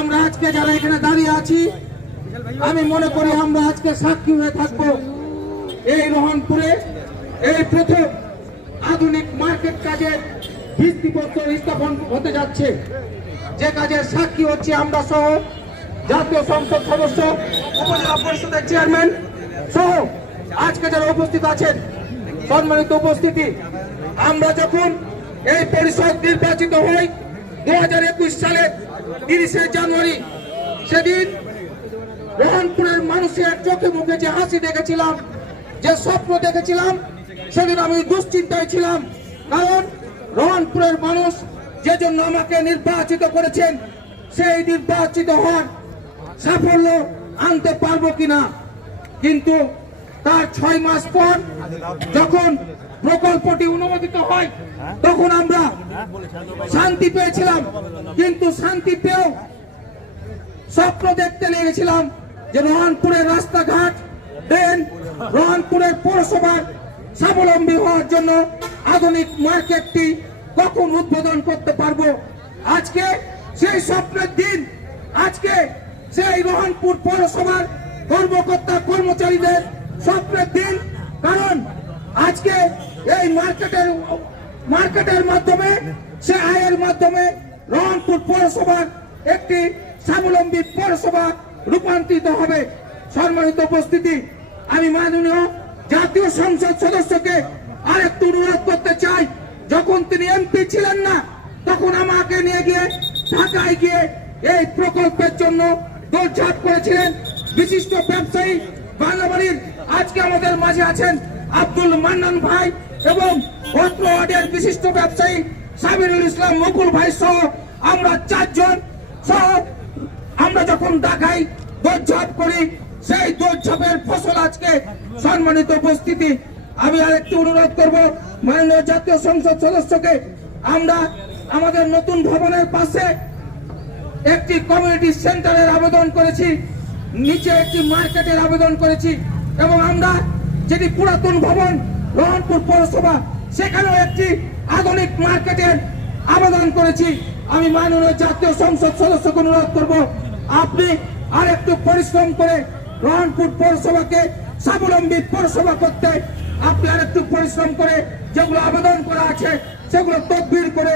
আমরা আজকে যারা এখানে দাঁড়িয়ে আছি, আমি মনে করি আমরা আজকে সাক্ষী হয়ে থাকব এই রহনপুরে। এই প্রথম আধুনিক মার্কেট কাজের ভিত্তিপত্র স্থাপন হতে যাচ্ছে। যে কাজের সাক্ষী হচ্ছে আমরা সহ জাতীয় সংসদ সদস্য, উপজেলা পরিষদের চেয়ারম্যান সহ আজকে যারা উপস্থিত আছেন, সম্মানিত উপস্থিতি, আমরা যখন এই পরিষদ নির্বাচিত হই দু সালের তিরিশে জানুয়ারি সেদিন রহনপুরের মানুষের চোখে মুখে যে হাসি দেখেছিলাম, যে স্বপ্ন দেখেছিলাম, সেদিন আমি দুশ্চিন্তায় ছিলাম। কারণ রহনপুরের মানুষ যে জন্য আমাকে নির্বাচিত করেছেন, সেই নির্বাচিত হওয়ার সাফল্য আনতে পারব কিনা? কিন্তু তার ছয় মাস পর যখন প্রকল্পটি অনুমোদিত হয়, তখন আমরা শান্তি পেয়েছিলাম, কিন্তু শান্তি পেয়েও স্বপ্ন দেখতে লেগেছিলাম যে রহনপুরের রাস্তাঘাট ট্রেন রহনপুরের পৌরসভার স্বাবলম্বী হওয়ার জন্য আধুনিক মার্কেটটি কখন উদ্বোধন করতে পারব? আজকে সেই স্বপ্নের দিন, আজকে সেই রহনপুর পৌরসভার কর্মকর্তা কর্মচারীদের স্বপ্নের দিন, কারণ আজকে এই মার্কেটের মার্কেটের মাধ্যমে, সে আয়ের মাধ্যমে রহনপুর পৌরসভার একটি স্বাবলম্বী পৌরসভা রূপান্তরিত হবে। সম্মানিত উপস্থিতি, আমি মাননীয় জাতীয় সংসদ সদস্যকে আরেকটু অনুরোধ করতে চাই। যখন তিনি এমপি ছিলেন না, তখন আমাকে নিয়ে গিয়ে ঢাকায় গিয়ে এই প্রকল্পের জন্য দৌড়ঝাঁপ করেছিলেন। বিশিষ্ট ব্যবসায়ী বাংলাবাড়ির আজকে আমাদের মাঝে আছেন। আব্দুল মান্নান ভাই এবং অত্র ওয়ার্ডের বিশিষ্ট ব্যবসায়ী সাবিরুল ইসলাম মুকুল ভাই সহ আমরা চারজন সহ আমরা যখন ঢাকায় দৌড়ঝাঁপ করি, সেই দৌড়ঝাঁপের ফসল আজকে সম্মানিত উপস্থিতি। আমি আরেকটু অনুরোধ করব, মাননীয় জাতীয় সংসদ সদস্যকে, আমরা আমাদের নতুন ভবনের পাশে একটি কমিউনিটি সেন্টারের আবেদন করেছি, নিচে একটি মার্কেটের আবেদন করেছি এবং আমরা যেটি পুরাতন ভবন রহনপুর পৌরসভা, সেখানেও একটি আধুনিক মার্কেটের আবেদন করেছি। আমি মাননীয় জাতীয় সংসদ সদস্যকে অনুরোধ করব, আপনি আর একটু পরিশ্রম করে রহনপুর পৌরসভাকে স্বাবলম্বী পৌরসভা করতে, আপনি আর একটু পরিশ্রম করে যেগুলো আবেদন করা আছে, সেগুলো তদবির করে